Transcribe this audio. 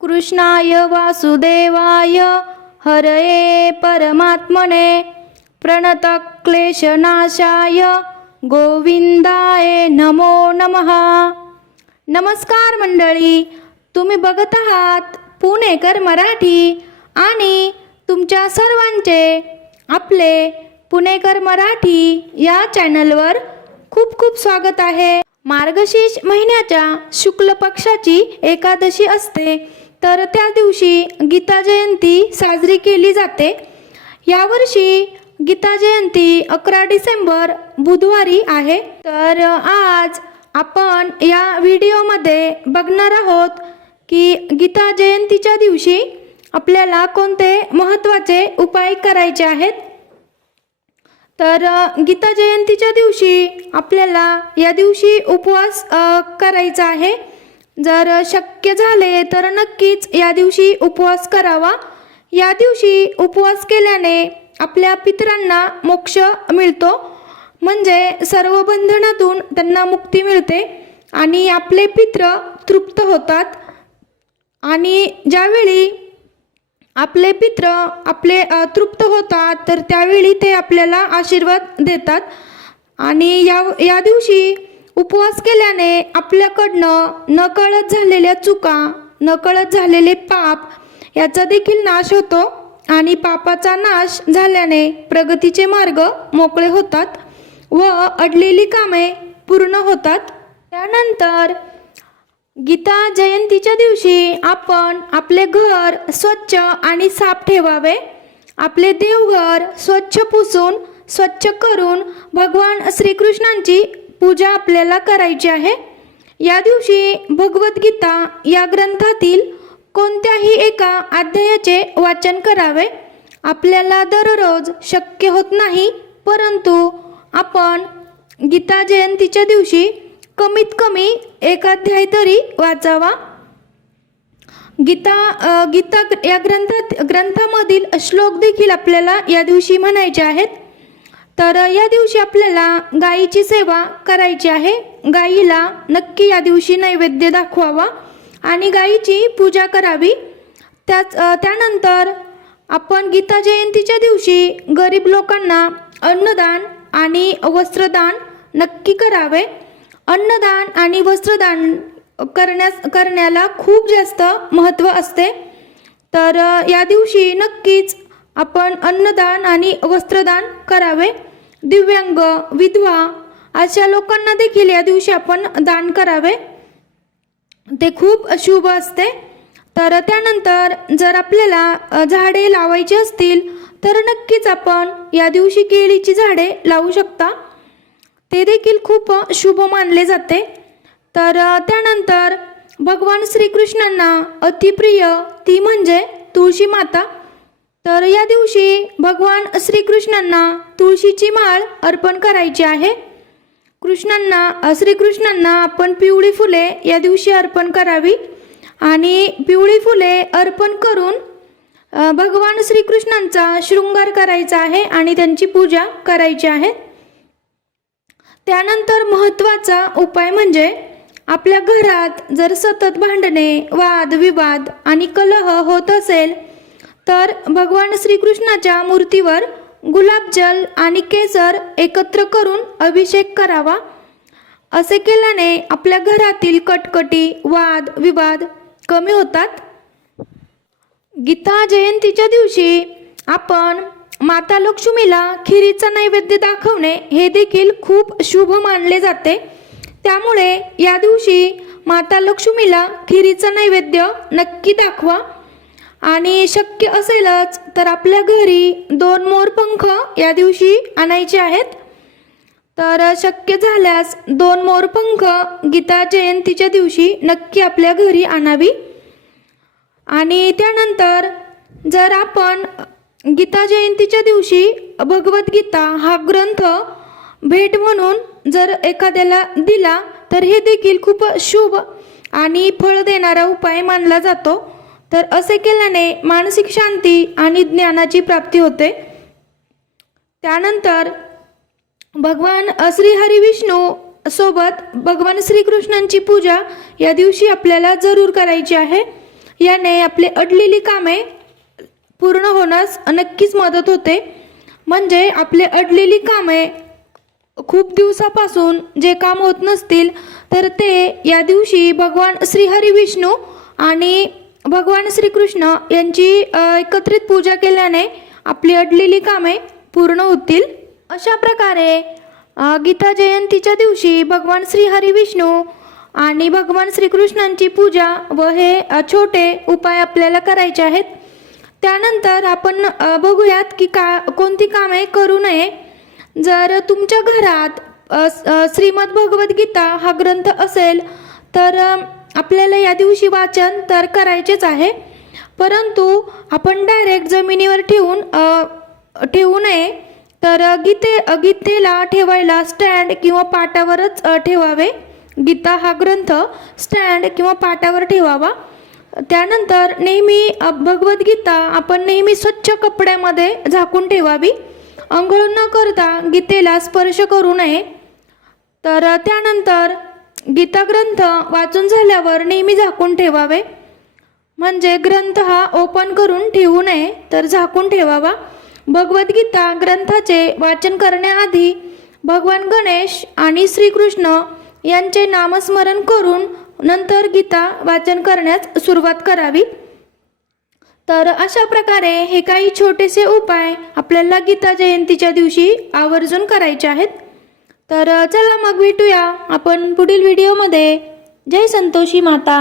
कृष्णाय वासुदेवाय हरये परमात्मने प्रणतक्लेशनाशाय गोविंदाय नमो नमः. नमस्कार मंडळी तुम्ही बघत आहात पुणेकर मराठी आणि तुमच्या सर्वांचे आपले पुणेकर मराठी या चॅनलवर खूप खूप स्वागत आहे. मार्गशीर्ष महिन्याच्या शुक्ल पक्षाची एकादशी असते. तर त्या दिवशी गीता जयंती साजरी केली जाते. यावर्षी गीता जयंती अकरा डिसेंबर बुधवारी आहे. तर आज आपण या व्हिडिओमध्ये बघणार आहोत की गीता जयंतीच्या दिवशी आपल्याला कोणते महत्त्वाचे उपाय करायचे आहेत. तर गीता जयंतीच्या दिवशी आपल्याला या दिवशी उपवास करायचा आहे. जर शक्य झाले तर नक्कीच या दिवशी उपवास करावा. या दिवशी उपवास केल्याने आपल्या पितरांना मोक्ष मिळतो. म्हणजे सर्व बंधनातून त्यांना मुक्ती मिळते आणि आपले पित्र तृप्त होतात. आणि ज्यावेळी आपले पित्र आपले तृप्त होतात तर त्यावेळी ते आपल्याला आशीर्वाद देतात. आणि या या दिवशी उपवास केल्याने आपल्याकडनं नकळत झालेल्या चुका नकळत झालेले पाप याचा देखील नाश होतो आणि पापाचा नाश झाल्याने प्रगतीचे मार्ग मोकळे होतात व अडलेली कामे पूर्ण होतात. त्यानंतर गीता जयंतीच्या दिवशी आपण आपले घर स्वच्छ आणि साफ ठेवावे. आपले देवघर स्वच्छ पुसून स्वच्छ करून भगवान श्रीकृष्णांची पूजा आपल्याला करायची आहे. या दिवशी भगवद्गीता या ग्रंथातील कोणत्याही एका अध्यायाचे वाचन करावे. आपल्याला दररोज शक्य होत नाही परंतु आपण गीता जयंतीच्या दिवशी कमीत कमी एक अध्याय तरी वाचावा. गीता गीता या ग्रंथात ग्रंथामधील श्लोक देखील आपल्याला या दिवशी म्हणायचे आहेत. तर या दिवशी आपल्याला गायीची सेवा करायची आहे. गायीला नक्की या दिवशी नैवेद्य दाखवावा आणि गायीची पूजा करावी. त्याच त्यानंतर आपण गीता जयंतीच्या दिवशी गरीब लोकांना अन्नदान आणि वस्त्रदान नक्की करावे. अन्नदान आणि वस्त्रदान करण्यास करण्याला खूप जास्त महत्त्व असते. तर या दिवशी नक्कीच आपण अन्नदान आणि वस्त्रदान करावे. दिव्यांग विधवा अशा लोकांना देखील या दिवशी आपण दान करावे. ते खूप शुभ असते. तर त्यानंतर जर आपल्याला झाडे लावायची असतील तर नक्कीच आपण या दिवशी केळीची झाडे लावू शकता. ते देखील खूप शुभ मानले जाते. तर त्यानंतर भगवान श्रीकृष्णांना अतिप्रिय ती म्हणजे तुळशी माता. तर या दिवशी भगवान श्रीकृष्णांना तुळशीची माळ अर्पण करायची आहे. कृष्णांना श्रीकृष्णांना आपण पिवळी फुले या दिवशी अर्पण करावी आणि पिवळी फुले अर्पण करून भगवान श्रीकृष्णांचा शृंगार करायचा आहे आणि त्यांची पूजा करायची आहे. त्यानंतर महत्त्वाचा उपाय म्हणजे आपल्या घरात जर सतत भांडणे वाद विवाद आणि कलह होत असेल तर भगवान श्रीकृष्णाच्या मूर्तीवर गुलाबजल आणि केसर एकत्र करून अभिषेक करावा. असे केल्याने आपल्या घरातील कटकटी वाद विवाद कमी होतात. गीता जयंतीच्या दिवशी आपण माता लक्ष्मीला खिरीचा नैवेद्य दाखवणे हे देखील खूप शुभ मानले जाते. त्यामुळे या दिवशी माता लक्ष्मीला खिरीचा नैवेद्य नक्की दाखवा. आणि शक्य असेलच तर आपल्या घरी दोन मोरपंख या दिवशी आणायचे आहेत. तर शक्य झाल्यास दोन मोरपंख गीता जयंतीच्या दिवशी नक्की आपल्या घरी आणावी. आणि त्यानंतर जर आपण गीता जयंतीच्या दिवशी भगवद्गीता हा ग्रंथ भेट म्हणून जर एखाद्याला दिला तर हे देखील खूप शुभ आणि फळ देणारा उपाय मानला जातो. तर असे केल्याने मानसिक शांती आणि ज्ञानाची प्राप्ती होते. त्यानंतर भगवान अ, श्री विष्णू सोबत भगवान श्रीकृष्णांची पूजा या दिवशी आपल्याला जरूर करायची आहे. याने आपले अडलेली कामे पूर्ण होण्यास नक्कीच मदत होते. म्हणजे आपले अडलेली कामे खूप दिवसापासून जे काम होत नसतील तर ते या दिवशी भगवान श्रीहरी विष्णू आणि भगवान श्रीकृष्ण यांची एकत्रित पूजा केल्याने आपली अडलेली कामे पूर्ण होतील. अशा प्रकारे गीता जयंतीच्या दिवशी भगवान श्रीहरी विष्णू आणि भगवान श्रीकृष्णांची पूजा व हे छोटे उपाय आपल्याला करायचे आहेत. त्यानंतर आपण बघूयात की का कोणती कामे करू नये. जर तुमच्या घरात श्रीमद भगवद्गीता हा ग्रंथ असेल तर आपल्याला या दिवशी वाचन तर करायचेच आहे. परंतु आपण डायरेक्ट जमिनीवर ठेवून ठेवू नये. तर गीते गीतेला ठेवायला स्टँड किंवा पाटावरच ठेवावे. गीता हा ग्रंथ स्टँड किंवा पाटावर ठेवावा. त्यानंतर नेहमी भगवद्गीता आपण नेहमी स्वच्छ कपड्यामध्ये झाकून ठेवावी. आंघोळ न करता गीतेला स्पर्श करू नये. तर त्यानंतर गीता ग्रंथ वाचून झाल्यावर नेहमी झाकून ठेवावे. म्हणजे ग्रंथ हा ओपन करून ठेवू नये तर झाकून ठेवावा. भगवद्गीता ग्रंथाचे वाचन करण्याआधी भगवान गणेश आणि श्रीकृष्ण यांचे नामस्मरण करून नंतर गीता वाचन करण्यास सुरुवात करावी. तर अशा प्रकारे हे काही छोटेसे उपाय आपल्याला गीता जयंतीच्या दिवशी आवर्जून करायचे आहेत. तर चला मग भेटूया आपण पुढील व्हिडिओमध्ये जय संतोषी माता.